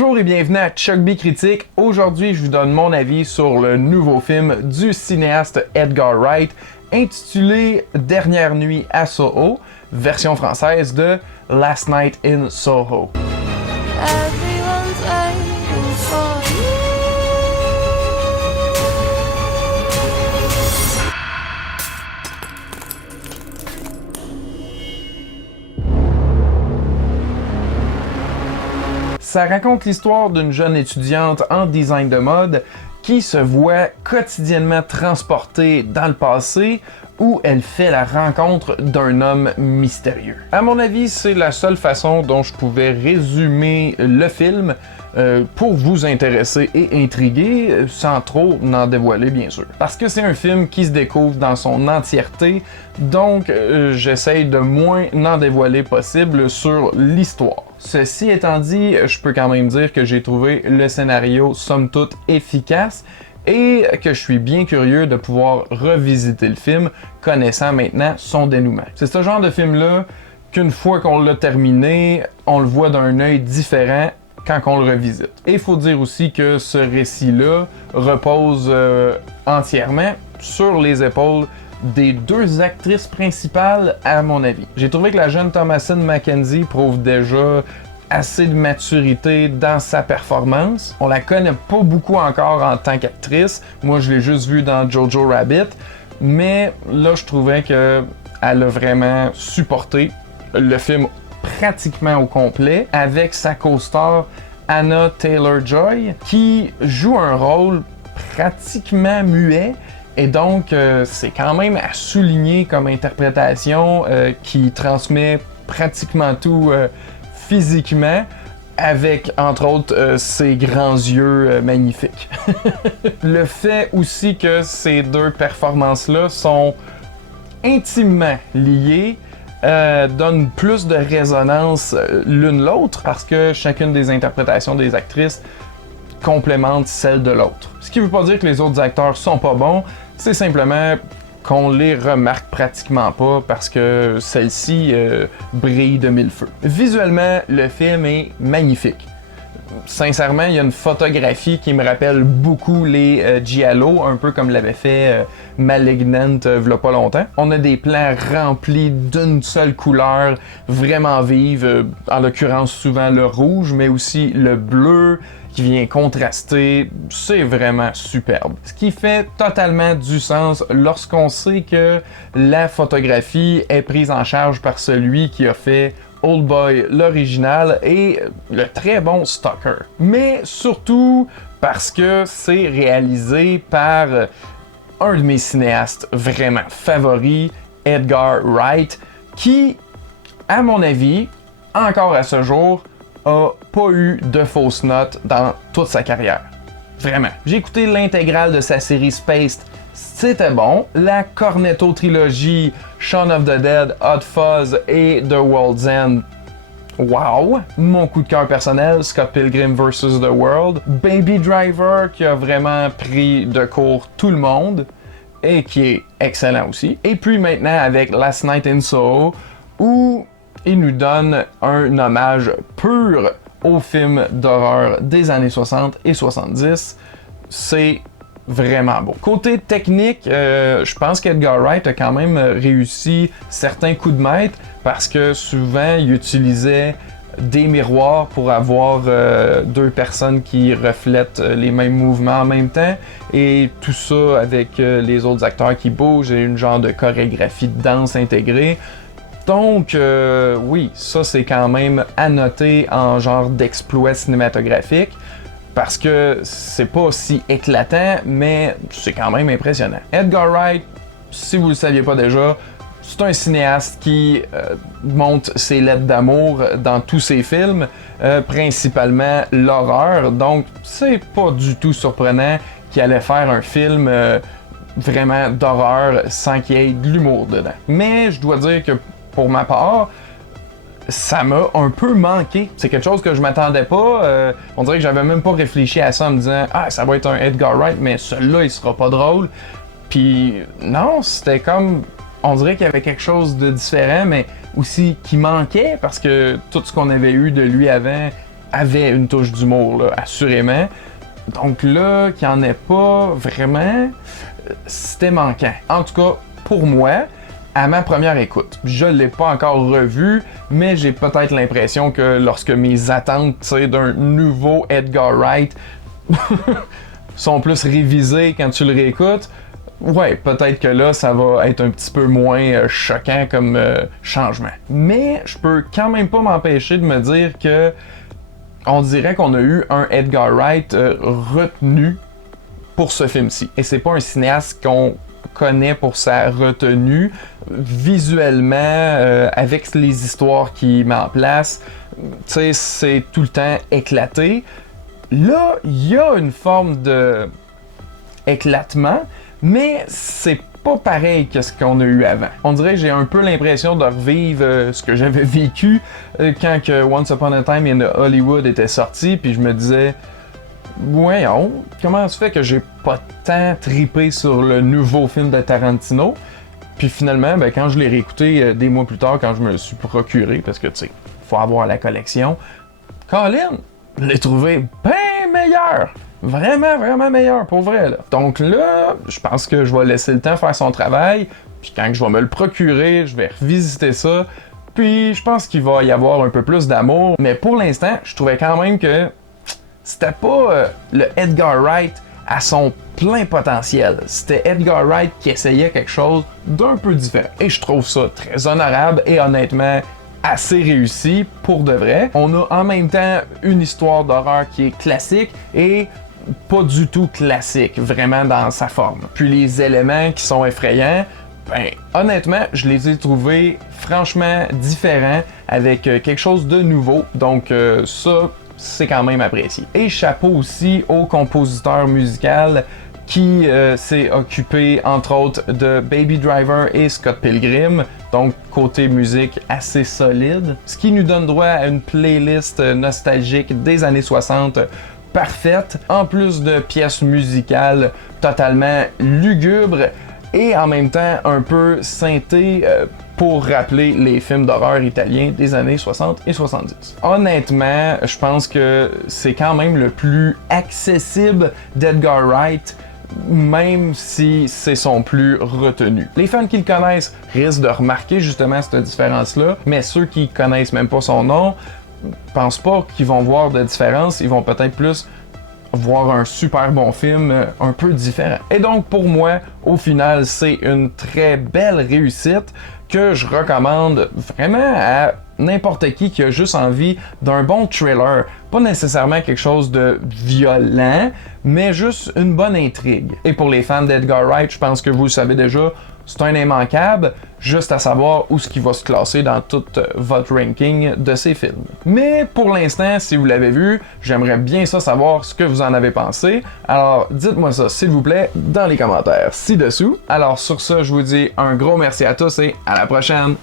Bonjour et bienvenue à Chuck B Critique. Aujourd'hui, je vous donne mon avis sur le nouveau film du cinéaste Edgar Wright intitulé Dernière nuit à Soho, version française de Last Night in Soho. Everyone's waiting for you. Ça raconte l'histoire d'une jeune étudiante en design de mode qui se voit quotidiennement transportée dans le passé où elle fait la rencontre d'un homme mystérieux. À mon avis, c'est la seule façon dont je pouvais résumer le film pour vous intéresser et intriguer, sans trop n'en dévoiler bien sûr. Parce que c'est un film qui se découvre dans son entièreté, donc j'essaye de moins n'en dévoiler possible sur l'histoire. Ceci étant dit, je peux quand même dire que j'ai trouvé le scénario somme toute efficace et que je suis bien curieux de pouvoir revisiter le film, connaissant maintenant son dénouement. C'est ce genre de film-là qu'une fois qu'on l'a terminé, on le voit d'un œil différent quand on le revisite. Et il faut dire aussi que ce récit-là repose entièrement sur les épaules des deux actrices principales, à mon avis. J'ai trouvé que la jeune Thomasin McKenzie prouve déjà assez de maturité dans sa performance. On la connaît pas beaucoup encore en tant qu'actrice. Moi, je l'ai juste vue dans Jojo Rabbit. Mais là, je trouvais qu'elle a vraiment supporté le film pratiquement au complet avec sa co-star Anna Taylor-Joy qui joue un rôle pratiquement muet. Et donc, c'est quand même à souligner comme interprétation qui transmet pratiquement tout physiquement, avec, entre autres, ses grands yeux magnifiques. Le fait aussi que ces deux performances-là sont intimement liées donne plus de résonance l'une l'autre, parce que chacune des interprétations des actrices complémente celle de l'autre. Ce qui veut pas dire que les autres acteurs sont pas bons, c'est simplement qu'on les remarque pratiquement pas parce que celle-ci brille de mille feux. Visuellement, le film est magnifique. Sincèrement, il y a une photographie qui me rappelle beaucoup les Giallo, un peu comme l'avait fait Malignant v'là pas longtemps. On a des plans remplis d'une seule couleur, vraiment vive, en l'occurrence souvent le rouge, mais aussi le bleu, qui vient contraster, c'est vraiment superbe. Ce qui fait totalement du sens lorsqu'on sait que la photographie est prise en charge par celui qui a fait Old Boy, l'original, et le très bon Stalker. Mais surtout parce que c'est réalisé par un de mes cinéastes vraiment favoris, Edgar Wright, qui, à mon avis, encore à ce jour, a pas eu de fausses notes dans toute sa carrière. Vraiment. J'ai écouté l'intégrale de sa série Spaced, c'était bon. La Cornetto trilogie, Shaun of the Dead, Hot Fuzz et The World's End, wow! Mon coup de cœur personnel, Scott Pilgrim vs. The World. Baby Driver, qui a vraiment pris de court tout le monde et qui est excellent aussi. Et puis maintenant avec Last Night in Soho, où il nous donne un hommage pur aux films d'horreur des années 60 et 70. C'est vraiment beau. Côté technique, je pense qu'Edgar Wright a quand même réussi certains coups de maître parce que souvent il utilisait des miroirs pour avoir deux personnes qui reflètent les mêmes mouvements en même temps et tout ça avec les autres acteurs qui bougent et une genre de chorégraphie de danse intégrée. Donc, oui, ça c'est quand même à noter en genre d'exploit cinématographique parce que c'est pas aussi éclatant, mais c'est quand même impressionnant. Edgar Wright, si vous le saviez pas déjà, c'est un cinéaste qui montre ses lettres d'amour dans tous ses films, principalement l'horreur, donc c'est pas du tout surprenant qu'il allait faire un film vraiment d'horreur sans qu'il y ait de l'humour dedans. Mais je dois dire que pour ma part, ça m'a un peu manqué. C'est quelque chose que je m'attendais pas. On dirait que j'avais même pas réfléchi à ça en me disant « Ah, ça va être un Edgar Wright, mais celui-là, il sera pas drôle. » Puis non, c'était comme... On dirait qu'il y avait quelque chose de différent, mais aussi qui manquait, parce que tout ce qu'on avait eu de lui avant avait une touche d'humour, là, assurément. Donc là, qu'il n'y en ait pas vraiment, c'était manquant. En tout cas, pour moi, à ma première écoute. Je ne l'ai pas encore revu, mais j'ai peut-être l'impression que lorsque mes attentes d'un nouveau Edgar Wright sont plus révisées quand tu le réécoutes, ouais, peut-être que là, ça va être un petit peu moins choquant comme changement. Mais je peux quand même pas m'empêcher de me dire que on dirait qu'on a eu un Edgar Wright retenu pour ce film-ci. Et c'est pas un cinéaste qu'on connaît pour sa retenue visuellement, avec les histoires qu'il met en place. Tu sais, c'est tout le temps éclaté. Là, il y a une forme de éclatement, mais c'est pas pareil que ce qu'on a eu avant. On dirait que j'ai un peu l'impression de revivre ce que j'avais vécu quand que Once Upon a Time in Hollywood était sorti, puis je me disais, voyons, comment se fait que j'ai pas tant trippé sur le nouveau film de Tarantino? Puis finalement, ben, quand je l'ai réécouté des mois plus tard, quand je me le suis procuré, parce que tu sais, faut avoir la collection, Colin, je l'ai trouvé bien meilleur! Vraiment, vraiment meilleur, pour vrai, là. Donc là, je pense que je vais laisser le temps faire son travail, puis quand je vais me le procurer, je vais revisiter ça, puis je pense qu'il va y avoir un peu plus d'amour, mais pour l'instant, je trouvais quand même que c'était pas le Edgar Wright à son plein potentiel. C'était Edgar Wright qui essayait quelque chose d'un peu différent. Et je trouve ça très honorable et honnêtement assez réussi pour de vrai. On a en même temps une histoire d'horreur qui est classique et pas du tout classique, vraiment dans sa forme. Puis les éléments qui sont effrayants, ben, honnêtement, je les ai trouvés franchement différents avec quelque chose de nouveau. Donc ça, c'est quand même apprécié. Et chapeau aussi au compositeur musical qui s'est occupé entre autres de Baby Driver et Scott Pilgrim, donc côté musique assez solide, ce qui nous donne droit à une playlist nostalgique des années 60 parfaite, en plus de pièces musicales totalement lugubres et en même temps un peu synthées pour rappeler les films d'horreur italiens des années 60 et 70. Honnêtement, je pense que c'est quand même le plus accessible d'Edgar Wright, même si c'est son plus retenu. Les fans qui le connaissent risquent de remarquer justement cette différence-là, mais ceux qui connaissent même pas son nom, pensent pas qu'ils vont voir de différence, ils vont peut-être plus voir un super bon film un peu différent. Et donc pour moi, au final, c'est une très belle réussite que je recommande vraiment à n'importe qui a juste envie d'un bon thriller. Pas nécessairement quelque chose de violent, mais juste une bonne intrigue. Et pour les fans d'Edgar Wright, je pense que vous le savez déjà, c'est un immanquable, juste à savoir où ce qui va se classer dans tout votre ranking de ces films. Mais pour l'instant, si vous l'avez vu, j'aimerais bien ça savoir ce que vous en avez pensé. Alors dites-moi ça s'il vous plaît dans les commentaires ci-dessous. Alors sur ça, je vous dis un gros merci à tous et à la prochaine!